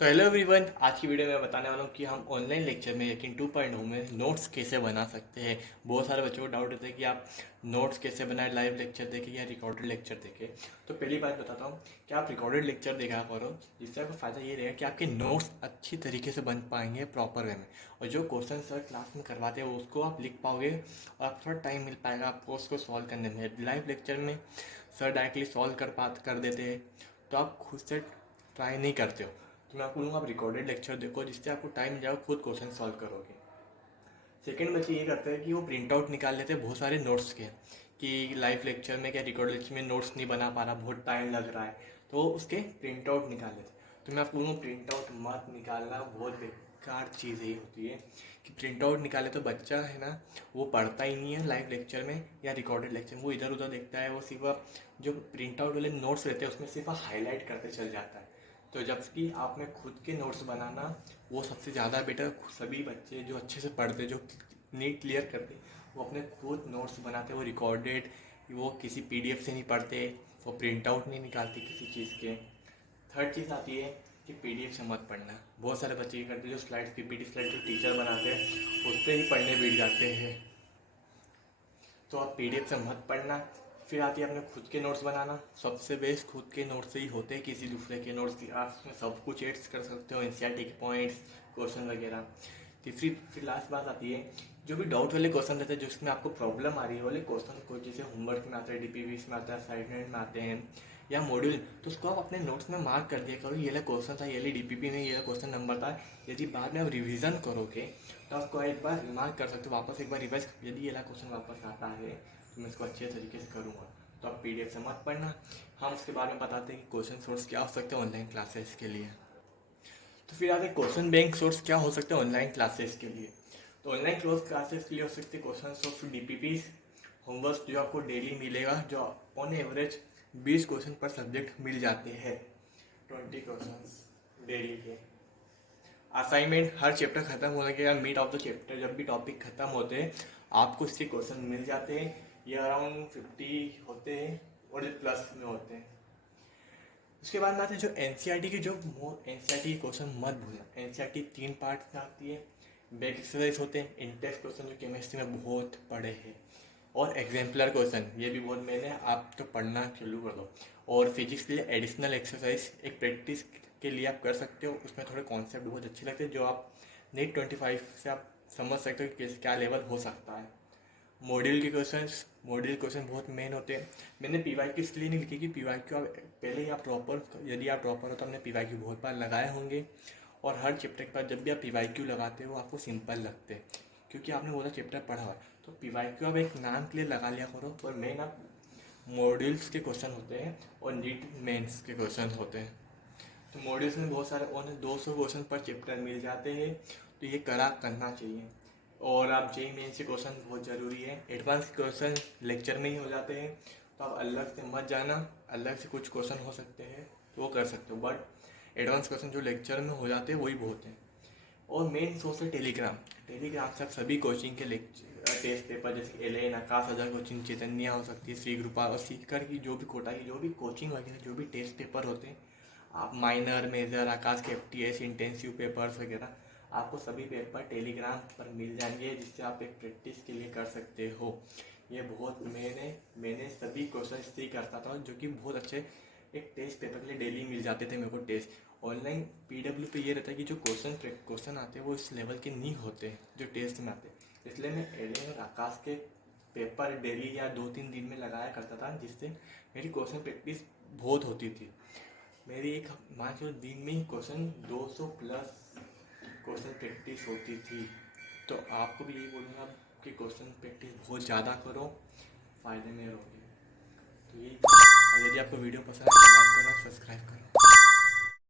तो hello everyone, आज की वीडियो में बताने वाला हूँ कि हम ऑनलाइन लेक्चर में यकीन 2.0 में नोट्स कैसे बना सकते हैं। बहुत सारे बच्चों को डाउट होता है कि आप नोट्स कैसे बनाए, लाइव लेक्चर देखें या रिकॉर्डेड लेक्चर देखें। तो पहली बात बताता हूँ कि आप रिकॉर्डेड लेक्चर देखा करो, जिससे आपको फ़ायदा ये रहेगा कि आपके नोट्स अच्छी तरीके से बन पाएंगे प्रॉपर वे में, और जो क्वेश्चन सर क्लास में करवाते हैं उसको आप लिख पाओगे और आपको थोड़ा टाइम मिल पाएगा आपको उसको सॉल्व करने में। लाइव लेक्चर में सर डायरेक्टली सॉल्व कर देते हैं, तो आप खुद से ट्राई नहीं करते हो। तो मैं आपको बोलूँगा आप रिकॉर्डेड लेक्चर देखो, जिससे आपको टाइम जाओ, खुद क्वेश्चन सॉल्व करोगे। सेकंड बच्चे ये करते हैं कि वो प्रिंट आउट निकाल लेते हैं बहुत सारे नोट्स के, कि लाइव लेक्चर में क्या रिकॉर्ड लेक्चर में नोट्स नहीं बना पा रहा, बहुत टाइम लग रहा है, तो उसके प्रिंट आउट निकाल लेते हैं। तो मैं आपको बोलूँगा प्रिंट आउट मत निकालना, बहुत बेकार चीज़ ये होती है कि प्रिंट आउट निकाले तो बच्चा है ना, वो पढ़ता ही नहीं है लाइव लेक्चर में या रिकॉर्डेड लेक्चर में, वो इधर उधर देखता है, वो सिर्फ जो प्रिंट आउट वाले नोट्स रहते हैं उसमें सिर्फ हाईलाइट करते चल जाता है। तो जबकि आप में खुद के नोट्स बनाना वो सबसे ज़्यादा बेटर। सभी बच्चे जो अच्छे से पढ़ते, जो नीट क्लियर करते, वो अपने खुद नोट्स बनाते, वो रिकॉर्डेड, वो किसी पीडीएफ से नहीं पढ़ते, वो प्रिंट आउट नहीं निकालते किसी चीज़ के। थर्ड चीज़ आती है कि पीडीएफ से मत पढ़ना। बहुत सारे बच्चे ये करते हैं, जो स्लाइड्स पीपीटी स्लाइड जो टीचर बनाते हैं उससे ही पढ़ने बैठ जाते हैं। तो आप पीडीएफ से मत पढ़ना। फिर आती है अपने खुद के नोट्स बनाना। सबसे बेस्ट खुद के नोट्स से ही होते हैं, किसी दूसरे के नोट्स की आप उसमें सब कुछ एड्स कर सकते हो, एनसीईआरटी के पॉइंट्स, क्वेश्चन वगैरह। तीसरी फिर लास्ट बात आती है, जो भी डाउट वाले क्वेश्चन रहते हैं, जिसमें आपको प्रॉब्लम आ रही है वाले क्वेश्चन को, जैसे होमवर्क में आता है, डीपीवीस में आता है, असाइनमेंट में आते हैं या मॉड्यूल, तो उसको आप अपने नोट्स में मार्क कर दिया करो, ये वाला क्वेश्चन था, ये वाली डीपीपी में ये क्वेश्चन नंबर था। यदि बाद में आप रिवीजन करोगे तो आपको एक बार रिमार्क कर सकते हो, वापस एक बार रिवाइज, यदि ये वाला क्वेश्चन वापस आता है तो मैं इसको अच्छे तरीके से करूँगा। तो आप पीडीएफ से मत पढ़ना। हम उसके बारे में बताते हैं कि क्वेश्चन सोर्स क्या हो सकते हैं ऑनलाइन क्लासेस के लिए। तो फिर आगे क्वेश्चन बैंक सोर्स क्या हो सकते हैं ऑनलाइन क्लासेस के लिए। तो ऑनलाइन क्लासेस के लिए हो सकते हैं क्वेश्चन सोर्स डीपीपीज, होमवर्क जो आपको डेली मिलेगा, जो ऑन एवरेज 20 क्वेश्चन पर सब्जेक्ट मिल जाते हैं, 20 क्वेश्चन डेली के। असाइनमेंट हर चैप्टर खत्म होने के बाद, मिड ऑफ द चैप्टर जब भी टॉपिक खत्म होते हैं आपको इसके क्वेश्चन मिल जाते हैं। ये अराउंड 50 होते हैं और ये प्लस में होते हैं। उसके बाद में आते हैं जो एनसीईआरटी के, जो एनसीईआरटी के क्वेश्चन मत भूलना। एनसीईआरटी 3 पार्ट में आती है। बैक एक्सरसाइज होते हैं, इंटेक्स क्वेश्चन जो केमिस्ट्री में बहुत पढ़े हैं, और एग्जाम्पलर क्वेश्चन ये भी बहुत मैंने, आप तो पढ़ना चालू कर दो। और फिजिक्स के लिए एडिशनल एक्सरसाइज एक प्रैक्टिस के लिए आप कर सकते हो, उसमें थोड़े कॉन्सेप्ट बहुत अच्छे लगते हैं, जो आप नेट 25 से आप समझ सकते हो कि क्या लेवल हो सकता है। मॉड्यूल क्वेश्चन बहुत मेन होते हैं। मैंने पीवाईक्यू इसलिए नहीं लिखी कि पीवाईक्यू आप पहले ही आप प्रॉपर, यदि आप प्रॉपर हो तो आपने पीवाईक्यू बहुत बार लगाए होंगे, और हर चैप्टर के बाद जब भी आप पीवाईक्यू लगाते हो आपको सिंपल लगते हैं, क्योंकि आपने वो चैप्टर पढ़ा हुआ है। तो पीवाईक्यू आप एक नाम के लिए लगा लिया करो, पर मेन आप मॉड्यूल्स के क्वेश्चन होते हैं और नीट मेंस के क्वेश्चन होते हैं। तो मॉड्यूल्स में बहुत सारे और 200 क्वेश्चन पर चैप्टर मिल जाते हैं, तो ये करना चाहिए। और आप जेई मेन से क्वेश्चन बहुत ज़रूरी है। एडवांस क्वेश्चन लेक्चर में ही हो जाते हैं, तो आप अलग से मत जाना। अलग से कुछ क्वेश्चन हो सकते हैं तो वो कर सकते हो, बट एडवांस क्वेश्चन जो लेक्चर में हो जाते हैं वही बहुत हैं। और मेन सोर्स है टेलीग्राम से आप सभी कोचिंग के लेक्चर, टेस्ट पेपर, जैसे एल आकाश आजाद कोचिंग, चैतन्य हो सकती है, श्री कृपा और सीकर की जो भी कोटा की जो भी कोचिंग वगैरह, जो भी टेस्ट पेपर होते हैं, आप माइनर मेजर आकाश के एफटीएस इंटेंसिव पेपर्स वगैरह, आपको सभी पेपर टेलीग्राम पर मिल जाएंगे, जिससे आप एक प्रैक्टिस के लिए कर सकते हो। ये बहुत मैंने सभी क्वेश्चन इससे करता था, जो कि बहुत अच्छे एक टेस्ट पेपर के लिए डेली मिल जाते थे मेरे को टेस्ट। ऑनलाइन पीडब्ल्यू पे ये रहता है कि जो क्वेश्चन आते हैं वो इस लेवल के नहीं होते जो टेस्ट में आते, इसलिए मैं एल और आकाश के पेपर डेली या 2-3 दिन में लगाया करता था, जिससे मेरी क्वेश्चन प्रैक्टिस बहुत होती थी। मेरी एक मान लो दिन में ही क्वेश्चन 200 प्लस क्वेश्चन प्रैक्टिस होती थी। तो आपको भी यही बोलूँगा कि क्वेश्चन प्रैक्टिस बहुत ज़्यादा करो, फ़ायदे में रहोगे। तो यही था। और यदि आपको वीडियो पसंद है तो लाइक करो, सब्सक्राइब करो।